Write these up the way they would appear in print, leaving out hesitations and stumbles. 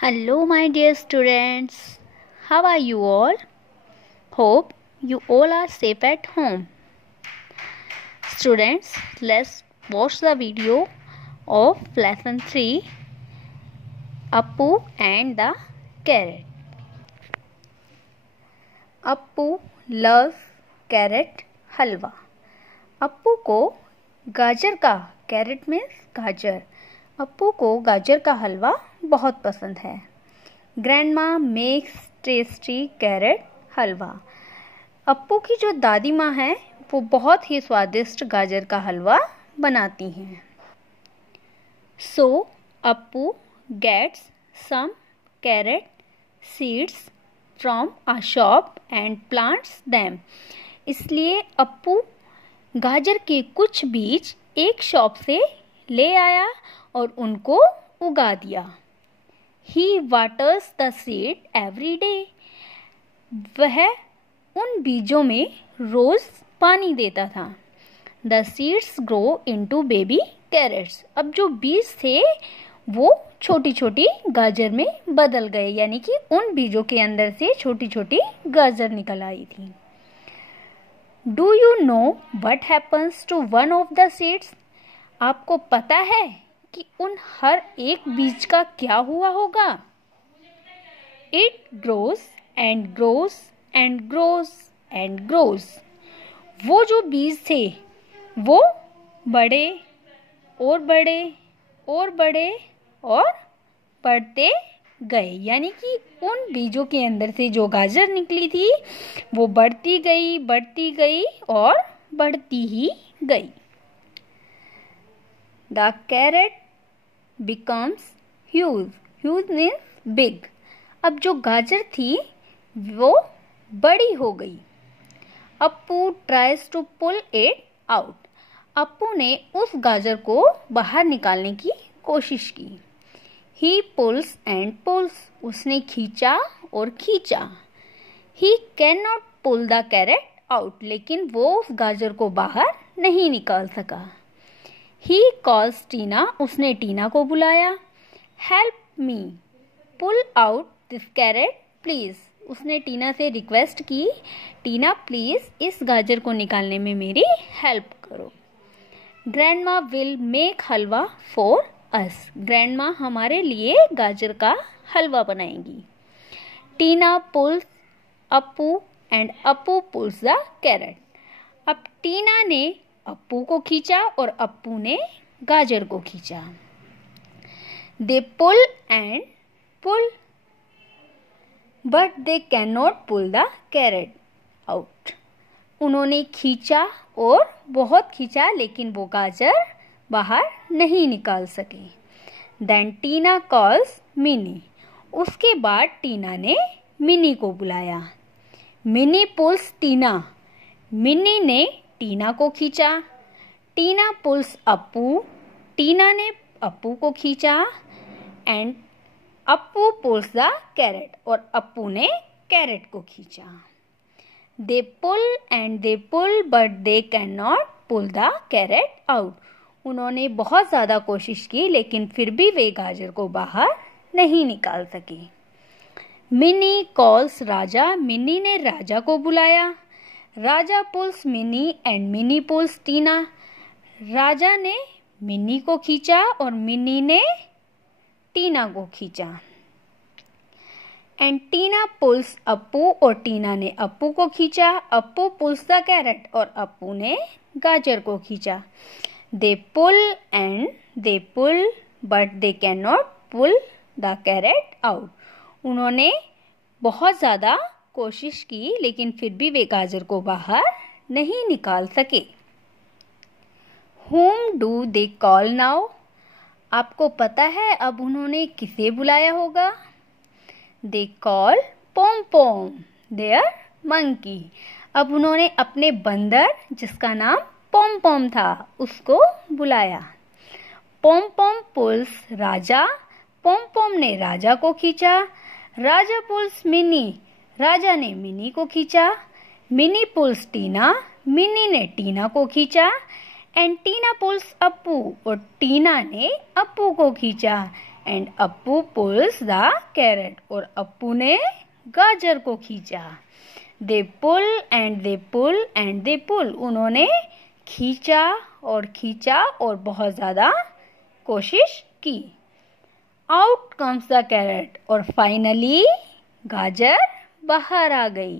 Hello, my dear students. How are you all? Hope you all are safe at home. Students, let's watch the video of lesson 3 Appu and the Carrot. Appu loves carrot halwa. Appu को गाजर का carat means गाजर अप्पू को गाजर का हलवा बहुत पसंद है। ग्रैंडमा मेक्स टेस्टी कैरेट हलवा। अप्पू की जो दादी माँ है वो बहुत ही स्वादिष्ट गाजर का हलवा बनाती हैं। So Appu gets some carrot seeds from a shop and plants them. इसलिए अप्पू गाजर के कुछ बीज एक शॉप से ले आया और उनको उगा दिया। He waters the seed every day. वह उन बीजों में रोज पानी देता था। The seeds grow into baby carrots. अब जो बीज थे वो छोटी छोटी गाजर में बदल गए, यानी कि उन बीजों के अंदर से छोटी छोटी गाजर निकल आई थी। Do you know what happens to one of the seeds? आपको पता है कि उन हर एक बीज का क्या हुआ होगा? It grows and grows and grows and grows. वो जो बीज थे वो बड़े और बड़े और बड़े और बढ़ते गए, यानी कि उन बीजों के अंदर से जो गाजर निकली थी वो बढ़ती गई और बढ़ती ही गई। The carrot becomes huge. Huge means big. अब जो गाजर थी वो बड़ी हो गई। Appu tries to pull it out. Appu ने उस गाजर को बाहर निकालने की कोशिश की। He pulls and pulls. उसने खींचा और खींचा। He cannot pull the carrot out. लेकिन वो उस गाजर को बाहर नहीं निकाल सका। He calls Tina. उसने टीना को बुलाया। Help me pull out this carrot please. उसने टीना से रिक्वेस्ट की, टीना प्लीज इस गाजर को निकालने में मेरी हेल्प करो। Grandma will make halwa for us. Grandma हमारे लिए गाजर का हलवा बनाएंगी। Tina pulls Appu and Appu pulls the carrot. अब टीना ने अप्पू को खींचा और अप्पू ने गाजर को खींचा। They pull and pull but they can not pull the carrot out. उन्होंने खींचा और बहुत खींचा लेकिन वो गाजर बाहर नहीं निकाल सके। देन टीना कॉल्स मिनी। उसके बाद टीना ने मिनी को बुलाया। मिनी पुल्स टीना। मिनी ने टीना को खींचा। टीना पुल्स अप्पू। टीना ने अप्पू को खींचा। And Appu pulls the carrot. और अप्पू ने कैरेट को खींचा। They pull and they pull but they can not pull the carrot out. उन्होंने बहुत ज़्यादा कोशिश की लेकिन फिर भी वे गाजर को बाहर नहीं निकाल सके। मिनी कॉल्स राजा। मिनी ने राजा को बुलाया। Raja pulls Mini and Mini pulls Tina. Raja ने मिनी को खींचा और मिनी ने टीना को खींचा। एंड टीना पुल्स अप्पू और टीना ने अप्पू को खींचा। अप्पू पुल्स द कैरेट और अप्पू ने गाजर को खींचा। They pull and they pull but they cannot pull the carrot out. उन्होंने बहुत ज़्यादा कोशिश की लेकिन फिर भी वे गाजर को बाहर नहीं निकाल सके। Whom do they call now? आपको पता है अब उन्होंने किसे बुलाया होगा? They call Pom Pom, their monkey. अब उन्होंने अपने बंदर जिसका नाम पॉम पॉम था उसको बुलाया। पॉम पॉम पुल्स राजा। पॉम पॉम ने राजा को खींचा। राजा पुल्स मिनी। राजा ने मिनी को खींचा। मिनी पुल्स टीना। मिनी ने टीना को खींचा। एंड टीना पुल्स अप्पू और टीना ने अप्पू को खींचा। And Appu pulls the carrot, और अप्पू ने गाजर को खींचा। They pull and they pull and they पुल, उन्होंने खींचा और बहुत ज़्यादा कोशिश की। आउट कम्स द कैरेट, और फाइनली गाजर बाहर आ गई।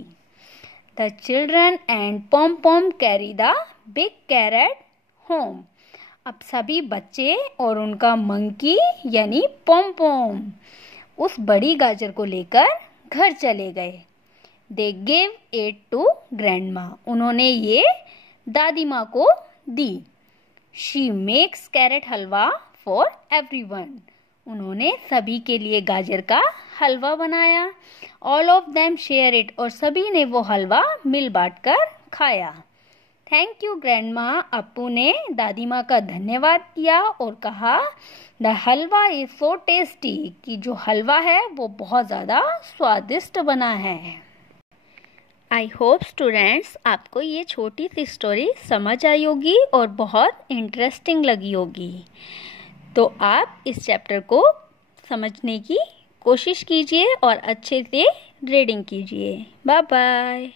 The children and Pom Pom carry the big carrot home, अब सभी बच्चे और उनका मंकी यानी पॉम पॉम उस बड़ी गाजर को लेकर घर चले गए। They give it to grandma, उन्होंने ये दादी माँ को दी। She makes carrot halwa for everyone, उन्होंने सभी के लिए गाजर का हलवा बनाया। All of them share it, और सभी ने वो हलवा मिल बांट कर खाया। थैंक यू ग्रैंडमा, अप्पू ने दादी माँ का धन्यवाद किया और कहा the halwa is so tasty, कि जो हलवा है वो बहुत ज़्यादा स्वादिष्ट बना है। आई होप स्टूडेंट्स आपको ये छोटी सी स्टोरी समझ आई होगी और बहुत इंटरेस्टिंग लगी होगी। तो आप इस चैप्टर को समझने की कोशिश कीजिए और अच्छे से रीडिंग कीजिए। Bye bye.